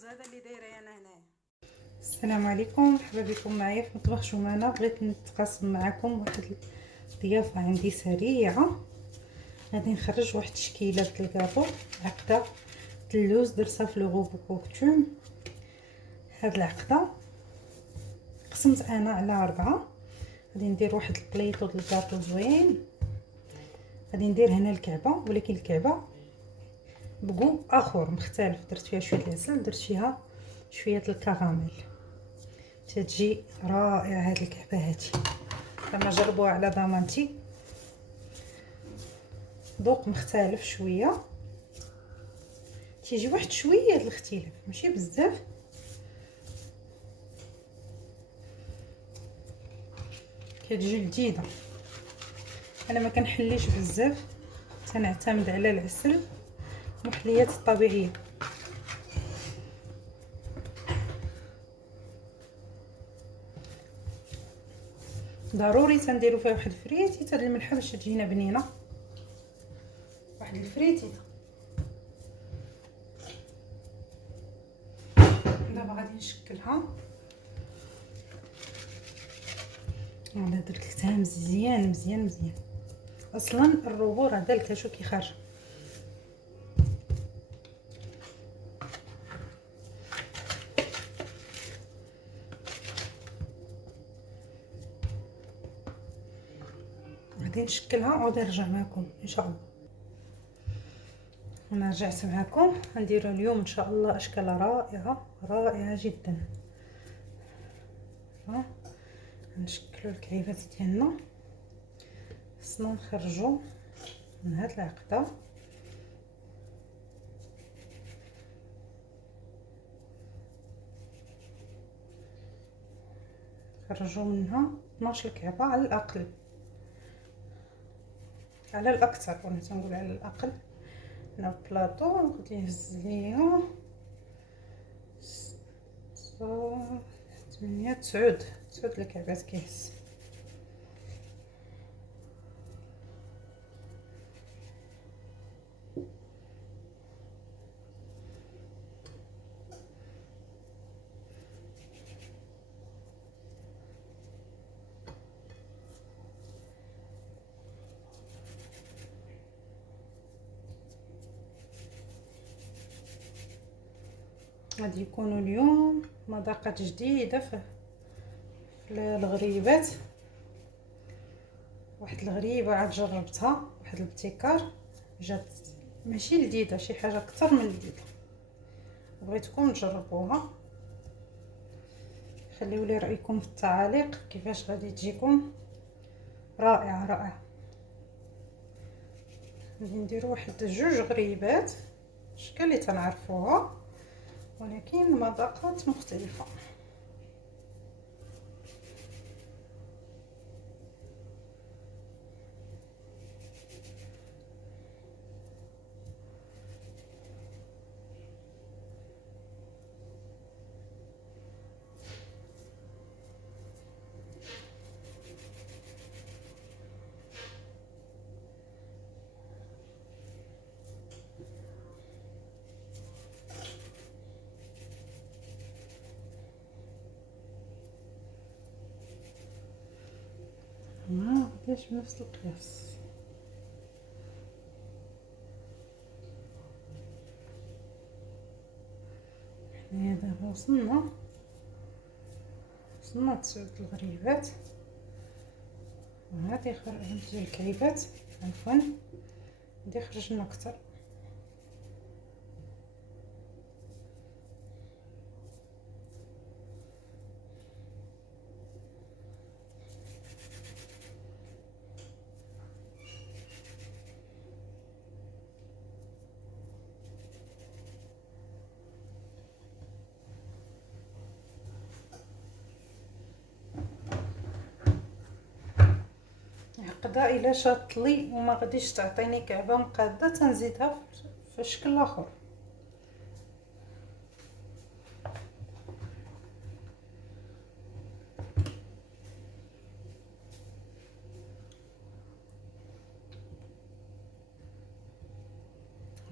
اللوز هذا اللي دايره انا هنايا. السلام عليكم، مرحبا بكم معايا في مطبخ شومانه. بغيت نتقاسم معكم واحد الضيافه عندي سريعه. غادي نخرج واحد التشكيله ديال الكاطو عقده اللوز درتها في لو بوكوكتوم. هاد العقده قسمت انا على 4. غادي ندير واحد البليطو ديال الكاطو زوين. غادي ندير هنا الكعبه، ولكن الكعبه بكو اخر مختلف. درت فيها شويه العسل، درت فيها شويه الكراميل. تتجي رائعه هاد الكعبه هادي، انا جربوها على ضمانتي. ذوق مختلف شويه، تيجي واحد شويه د الاختلاف ماشي بزاف. كتجي لذيذه. انا ما كنحليش بزاف، تنعتمد على العسل والمحليات الطبيعيه. ضروري تنديرو فيها واحد الفريتي تاع الملحه باش تجينا بنينه. واحد الفريتي دابا غادي نشكلها. انا درتها مزيان مزيان مزيان. اصلا الربور هذا الكاشو كيخرج. غادي نشكلها وغادي نرجع معكم ان شاء الله. انا رجعت معكم. غنديروا اليوم ان شاء الله اشكال رائعه رائعه جدا. نشكلوا الكعيبات ديالنا. خصنا نخرجوا من هاد العقده. نخرجوا منها 12 كعبه على الاقل، على الاكثر. وانا تنقول على الاقل. هنا بلاطو غادي نهز ليا 8 9 الكعبات كيهز. غادي يكونوا اليوم مذاقات جديده في الغريبات. واحد الغريبه عاد جربتها، واحد الابتكار جات ماشي لذيذه، شي حاجه اكثر من لذيذه. بغيتكم تجربوها. خليوا لي رايكم في التعاليق كيفاش غادي تجيكم. رائعه رائعه. غادي نديروا واحد جوج غريبات اشكال اللي تنعرفوها، ولكن مذاقات مختلفه. قداش بنفس القياس. حنايا دابا وصلنا 9 الغريبات. وهذه خرجت الكعيبات. عفوا غادي خرجنا اكثر. عقده الا شاط لي وما غاديش تعطيني كعبه مقاده تنزيدها في شكل اخر.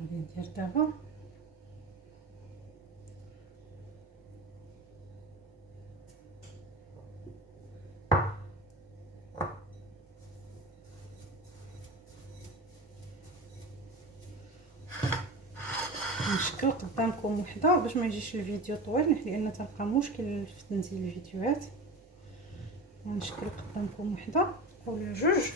غادي ندير دابا نشكل قدامكم وحده باش ما يجيش الفيديو طويل، لان تلقى مشكل في تنزيل الفيديوهات. غنشكل قدامكم وحده اولا جوج.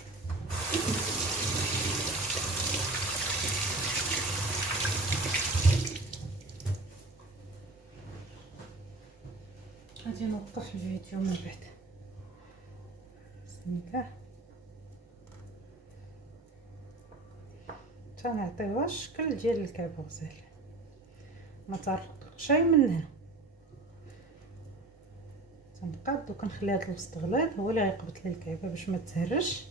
غادي نوقف الفيديو من بعد. بسم الله. تنعطيوها الشكل ديال الكعب غزال، ما ترقق شي من هنا. تنقاد وكنخلي هاد الوسط غليظ هو اللي غيقبط لي الكعبه باش ما تهرش.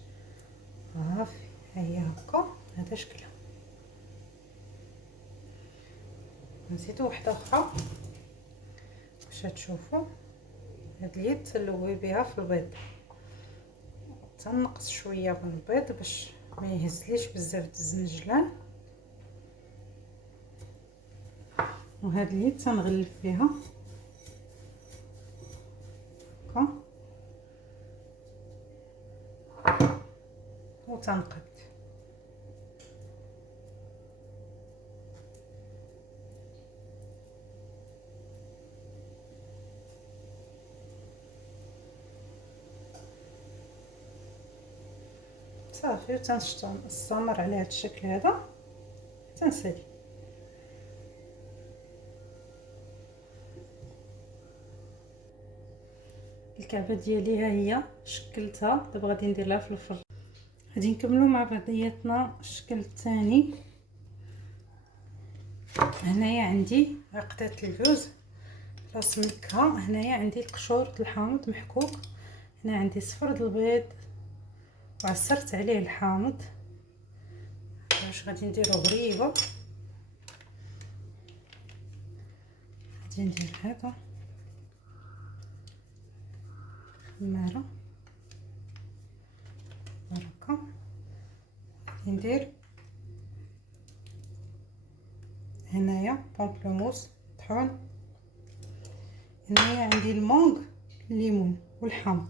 صافي ها هي هكا، هذا شكلها. نزيدو وحده اخرى باش تشوفوا. هاد اليد تلوي بها في البيض، تنقص شويه من البيض باش ما يهزليش بزاف د الزنجلان. وهاد اليد تنغلف فيها هكا وتنقد. صافي وتنستمر على هذا الشكل هذا تنسالي. الكعبه ديالي ها هي شكلتها. دابا غادي ندير لها في الفرن. غادي نكملوا مع بعضياتنا الشكل الثاني. هنايا عندي عقدة اللوز رسمكها. هنايا عندي القشور د الحامض محكوك. هنا عندي صفر د البيض وعصرت عليه الحامض. واش غادي نديرو غريبه. غادي ندير هذا خماره هكا. غادي ندير هنايا بامبلوموس طحون. هنايا عندي المونغ الليمون والحامض.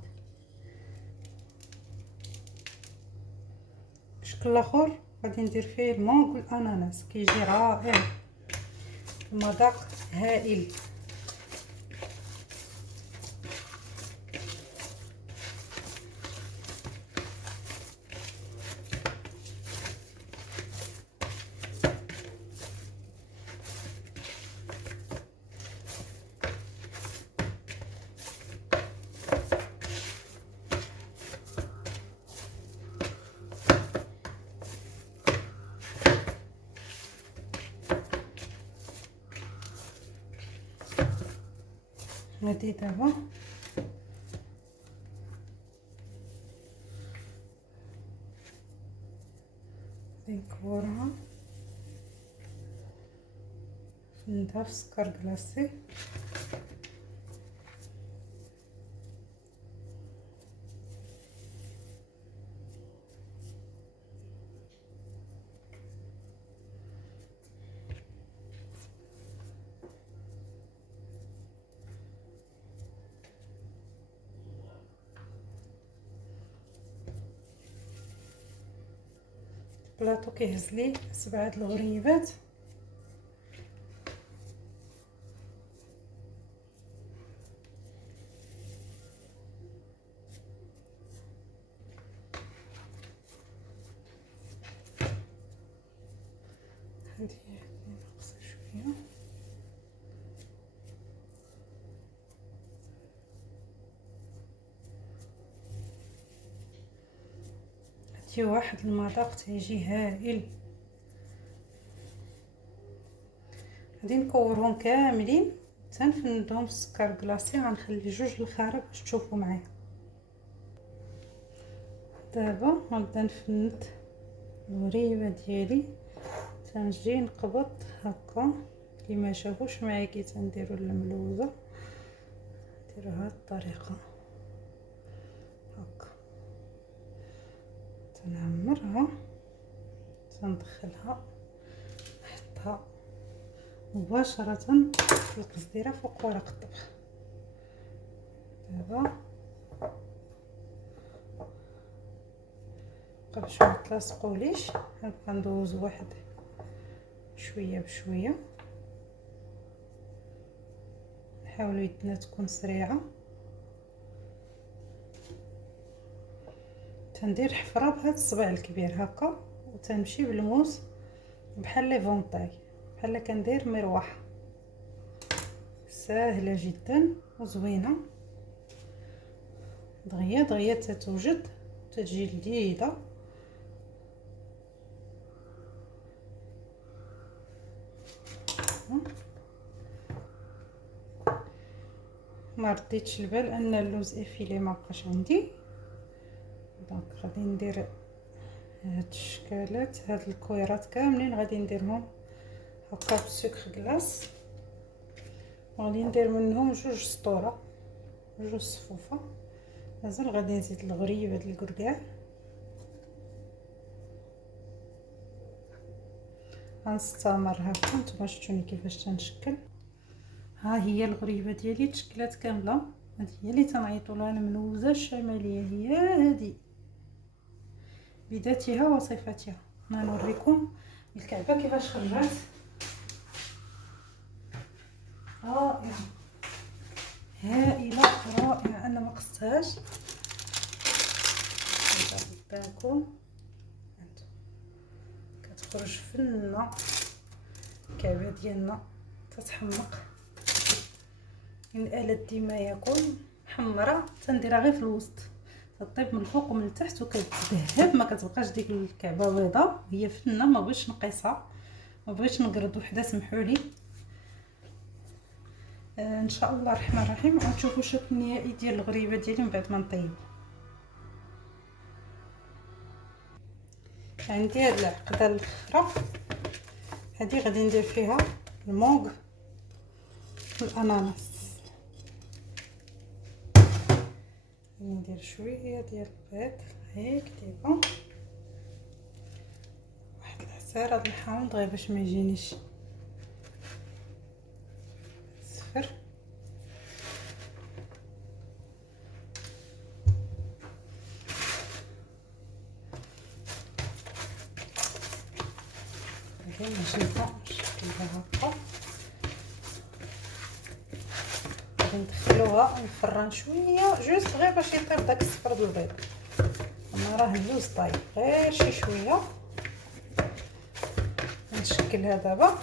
الشكل الاخر غادي ندير فيه المونغ والاناناس، كيجي رائع، المذاق هائل. غادي دابا نكورها ندير في سكر كلاصي. البلاطو كيهز لي 7 الغريبات. هادي ناقصه شويه. هادي واحد المذاق تيجي هائل. غادي نكورهم كاملين تنفندهم في السكر كلاصي. غنخلي جوج الخرا باش تشوفوا معايا. دابا غنبدا نفند الغريبه ديالي. تنجي نقبط هكا كيما شافوش معايا كي تنديروا الملوزه. نديروا هاد الطريقه هكا. تنعمرها تندخلها نحطها مباشره في القصديره فوق ورق الطبخ. دابا باش ما تلاصقوليش غنبقى ندوز واحد شويه بشويه. حاولوا يدنا تكون سريعه. تندير حفره بهذا الصبع الكبير هكا وتنمشي بالموس بحال لي فونطاي، بحال كندير مروحه. سهله جدا وزوينه، دغيا دغيا تتوجد تتجي لذيذه. ما رديتش البال ان اللوز افيلي ما بقاش عندي، دونك غادي ندير هاد الشكالات، هاد الكويرات كاملين غادي نديرهم هكا بالسكر كلاص، وغادي ندير منهم جوج سطوره، جوج صفوفه. مازال غادي نزيد الغريبه ديال الكركاع. غنستمر هكا. نتوما شفتوني كيفاش تنشكل. ها هي الغريبه ديالي تشكلات كامله. هذه هي اللي تنعيطوا لها المنوزه الشماليه، هي هذه بذاتها وصفاتها. انا نوريكم الكعبه كيفاش خرجت. رائعه هائله رائعه. انا ما قصتهاش قدامكم، كتخرج فنه. الكعبه ديالنا تتحمق من الات ديما ياكل محمره. تنديرها غير في الوسط، تطيب من الفوق ومن التحت وكتذهب، ما كتبقاش ديك الكعبه بيضاء. هي فنه، ما بغيتش نقيسها، ما بغيتش نقرد وحده، سمحوا لي. ان شاء الله الرحمن الرحيم غنشوفوا الشكل النهائي ديال الغريبه ديالي من بعد ما نطيب. عندي هاد العقده الاخرى، هذه غادي ندير فيها المونغ والاناناس. ندير شويه ديال البيض هيك ديما، واحد العصير هاد الحامض غير باش ما يجينيش صفر. هذه نجيبها نشكلها هكا، غادي ندخلوها الفران شويه جوست غير باش يطيب داك الصفر ديال البيض. انا راه اللوز طايب غير شي شويه. نشكلها دابا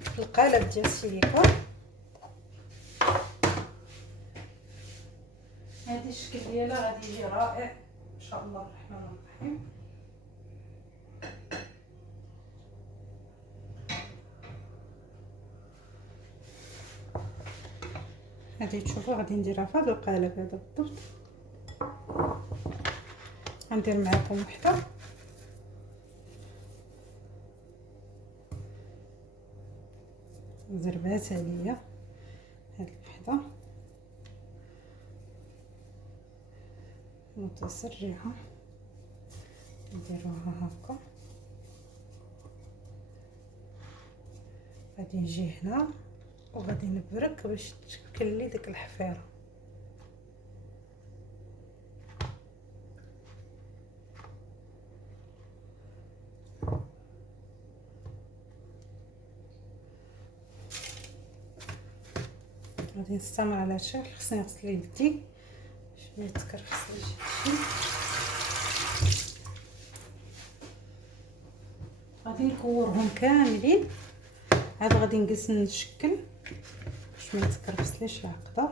في القالب ديال السيليكون. هذه الشكل ديالها غادي يجي رائع ان شاء الله الرحمن الرحيم. هذه تشوفوا غادي نديرها في هذا القالب هذا بالضبط. غندير معكم وحده زربات عليا، هاد الوحده متسرعه نديروها هكا. غادي نجي هنا وغادي نبرك باش تشكل لي ديك الحفيره. غادي نستمر على الشكل. خصني نغسل يدي باش ما يتكرفسش هادشي. غادي نكورهم كاملين. عاد غادي نجلس نشكل باش ما يتكرفسليش العقده،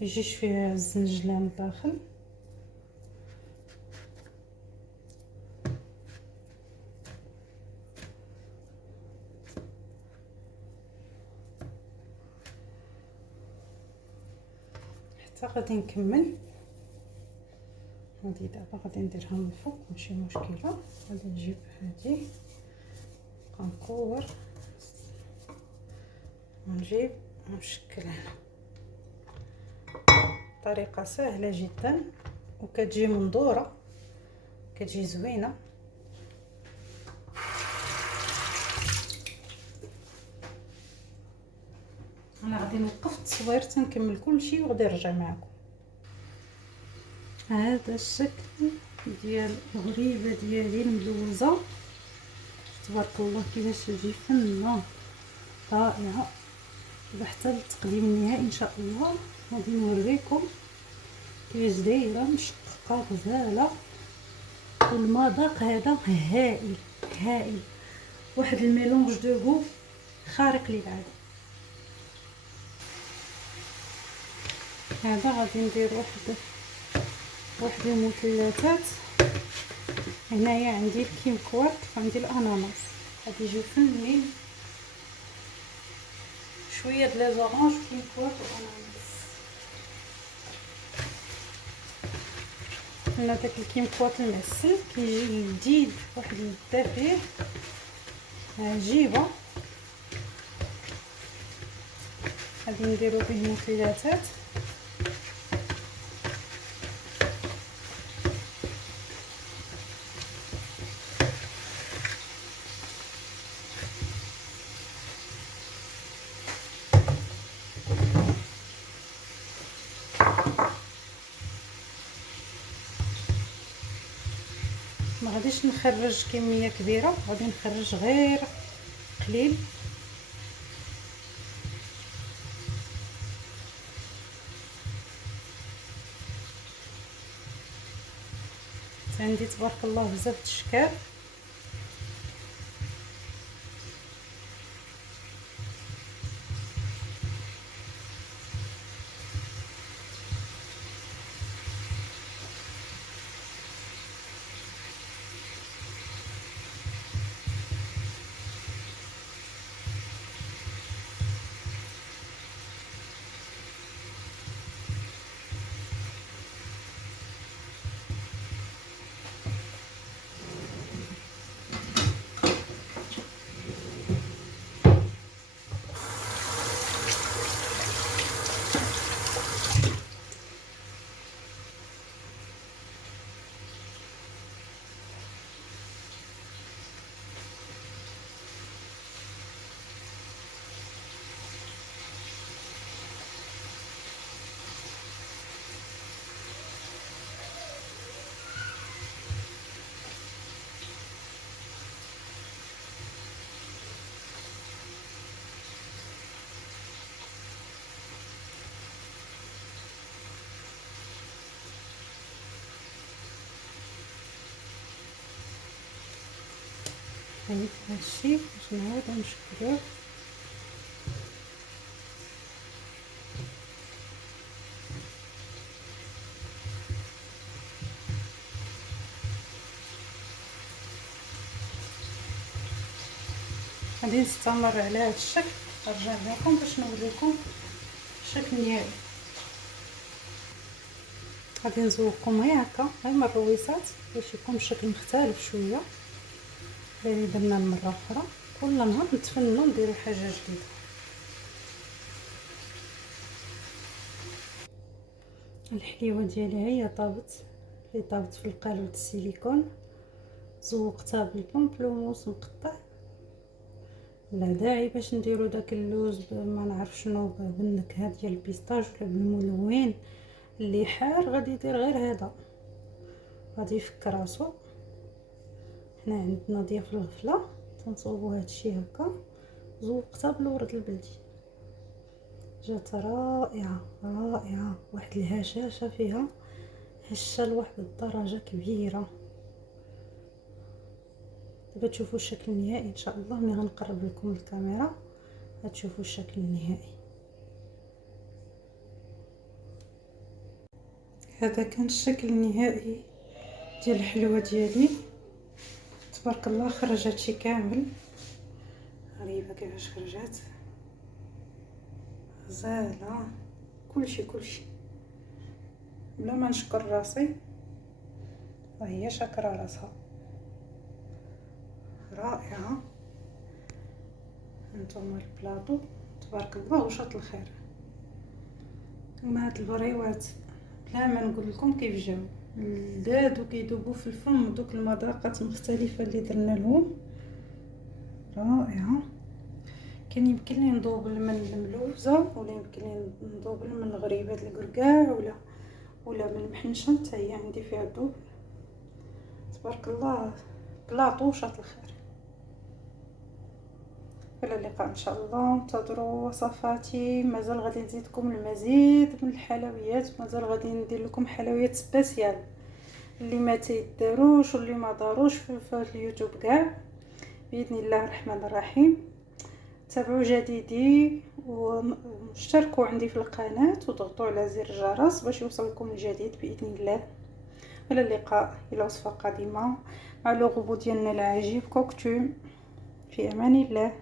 يجيش فيها الزنجله من الداخل. حتى غادي نكمل. هادي دابا غادي نديرها من الفوق ماشي مشكله. غادي نجيب هادي غنكور ونجيب ونشكل هنا. طريقه سهله جدا وكتجي مندوره، كتجي زوينه. انا غادي نوقف التصوير تنكمل كلشي وغادي نرجع معكم. هذا الشكل ديال الغريبه ديالي الملوزه، تبارك الله كيفاش تجي فنه رائعه. وحتى التقديم النهائي ان شاء الله غادي نوريكم كيفاش دايره مشققه غزاله. والمذاق هذا هائل هائل، واحد الميلونج دو غو خارق للعاده. هذا غادي ندير واحد المثلثات. هنايا عندي الكيمكوات وعندي الاناناس، غادي يجيو فنين شويه د لي زورانج كيمكوات واناناس. هنا داك الكيمكوات المعسل كيجي لذيذ واحد اللذه فيه عجيبه. غادي نديرو به مثلثات. ما غاديش نخرج كميه كبيره، غادي نخرج غير قليل. عندي تبارك الله بزاف د الاشكال. هاي هادشي باش نعاود نشكلوه. غادي نستمر على هذا الشكل، نرجع لكم باش نوريكم الشكل النهائي. غادي نزوقكم غير هكا غير من الرويصات باش يكون الشكل مختلف شويه اللي درنا المره اخرى. كل نهار نتفننوا نديروا حاجه جديده. الحليوه ديالي هي طابت في القالب السيليكون. زوقتها بالبومبلوموس مقطع. لا داعي باش نديرو داك اللوز ما نعرف شنو بالنكهه ديال البيستاج ولا بالملون اللي حار. غادي يدير غير هذا، غادي يفك راسو. حنا عندنا ضياف الغفله تنصوبوا هادشي هكا. زوقتها بالورد البلدي، جات رائعه رائعه. واحد الهشاشه فيها، هشه لواحد الدرجه كبيره. دابا تشوفوا الشكل النهائي ان شاء الله. ملي غنقرب لكم الكاميرا غتشوفوا الشكل النهائي. هذا كان الشكل النهائي ديال الحلوه ديالي. تبارك الله خرجت شي كامل. غريبه كيفاش خرجت، غزاله. كلشي بلا ما نشكر راسي، وهي شاكره راسها. رائعه. هانتوما البلاطو تبارك الله وشاط الخير. هاد البريوات بلا ما نقول لكم كيف جاو لذاذ وكيذوبوا في الفم. دوك المذاقات مختلفه اللي درنا لهم رائعه. كان يمكن لي نذوب من الملوزه، ولا يمكن لي نذوب من الغريبه ديال الكركاع، ولا من المحنشه حتى هي عندي فيها الذوب. تبارك الله بلاطو شاط الخير. الى اللقاء ان شاء الله. انتظروا وصفاتي، مازال غادي نزيدكم المزيد من الحلويات، مازال غادي ندير لكم حلويات سبيسيال اللي ما تيداروش واللي ما داروش في اليوتيوب كاع، باذن الله الرحمن الرحيم. تابعوا جديدي واشتركوا عندي في القناه وضغطوا على زر الجرس باش يوصلكم الجديد باذن الله. الى اللقاء الى وصفه قادمه مع لو غوبو ديالنا العجيب كوكتوم. في امان الله.